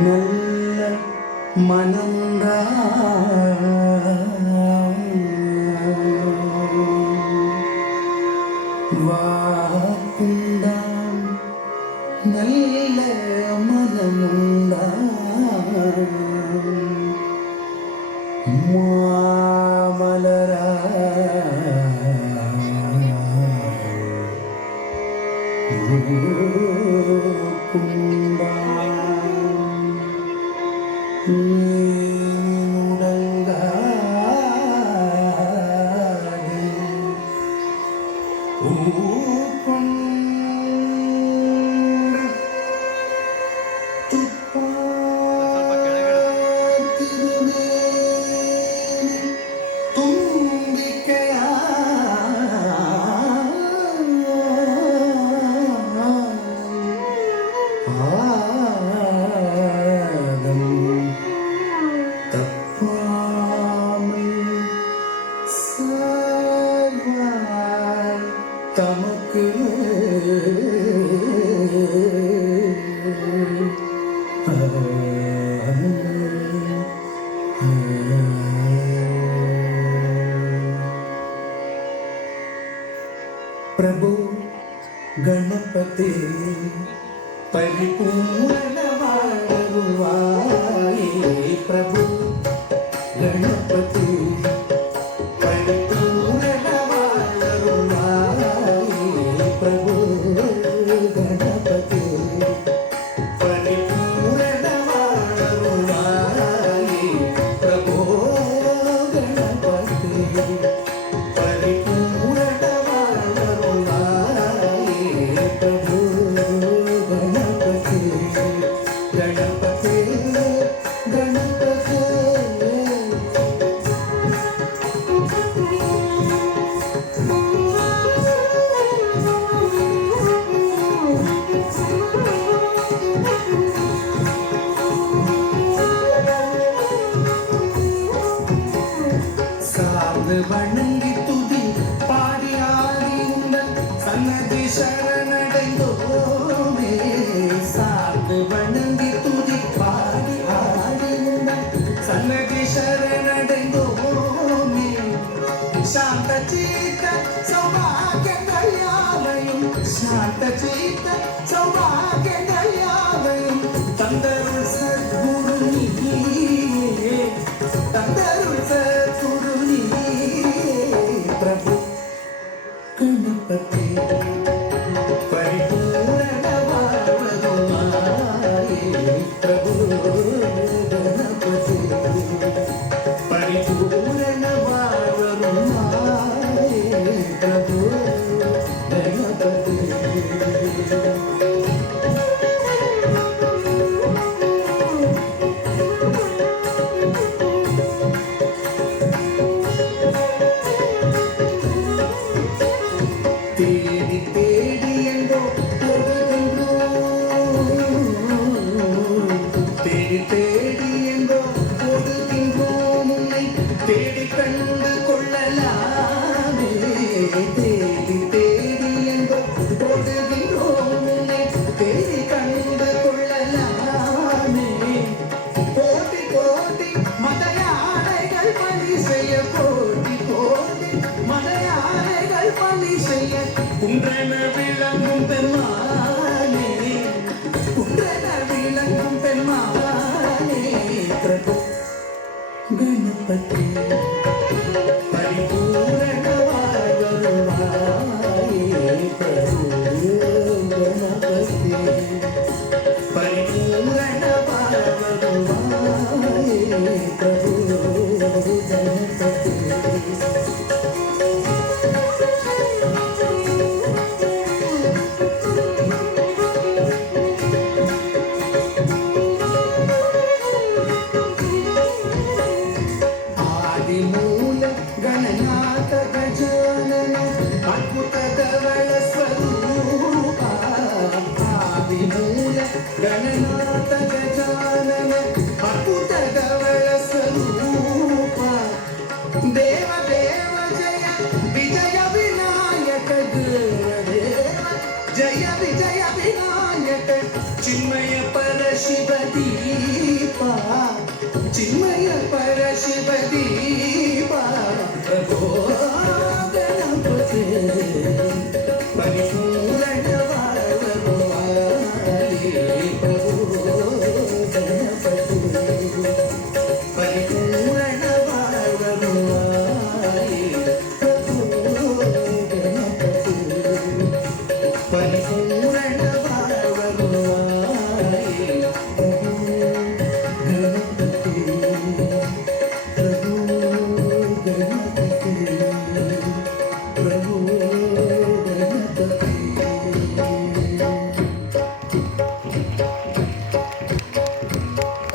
நல்ல மனம்தான் வாக்குண்டான் நல்ல மனமுண்டான் மாமலரா தமக்கு प्रभु गणपति परिपूर्णवाय प्रभु गणपति வணங்கி துதி பாடி ஆடி உங்கள் சன்னதி சரணடைந்தோமே சார்ந்து வணங்கி துதி பாடி ஆடி உங்கள் சன்னதி சரணடைந்தோமே சாந்த சீத்த சௌபாகியங்கள் யாவையும் சாந்த சீத்த சௌபாகியங்கள் யாவையும் தந்தருள் சத்குரு நீயே தந்தருள் சத்குரு प्रभु गणपति परिपूर्णवाय प्रभु गणपति परिपूर्णवाय प्रभु गणपति தேடி தேடி எங்கோ தேடி தேடி எங்கோ போடுகின்றோம் உன்னை தேடி கண்டு கொள்ளலாமே தேடி தேடி எங்கோ போடுகின்றோம் உன்னை தேடி கண்டு கொள்ளலாமே கோடி கோடி மதையானைகள் பணி செய்ய கோடி கோடி மதையானைகள் பணி செய்ய குன்றன விளங்கும் பெருமானே குன்றன விளங்கும் பெருமானே பிரபு கணபதி பரிபூரணவாய் வருவாய் பிரபு கணபதி பரிபூரணவாய் வருவாய் பிரபு கணபதி गणनाथ गजानन अद्भुत धवल स्वरूप आदिमूल गणनाथ गजानन अद्भुत धवल स्वरूप देव देव जय विजय विनायक देव जय विजय विनायक चिन्मय परशिव दीपा चिन्मय परशिव दीपा प्रभो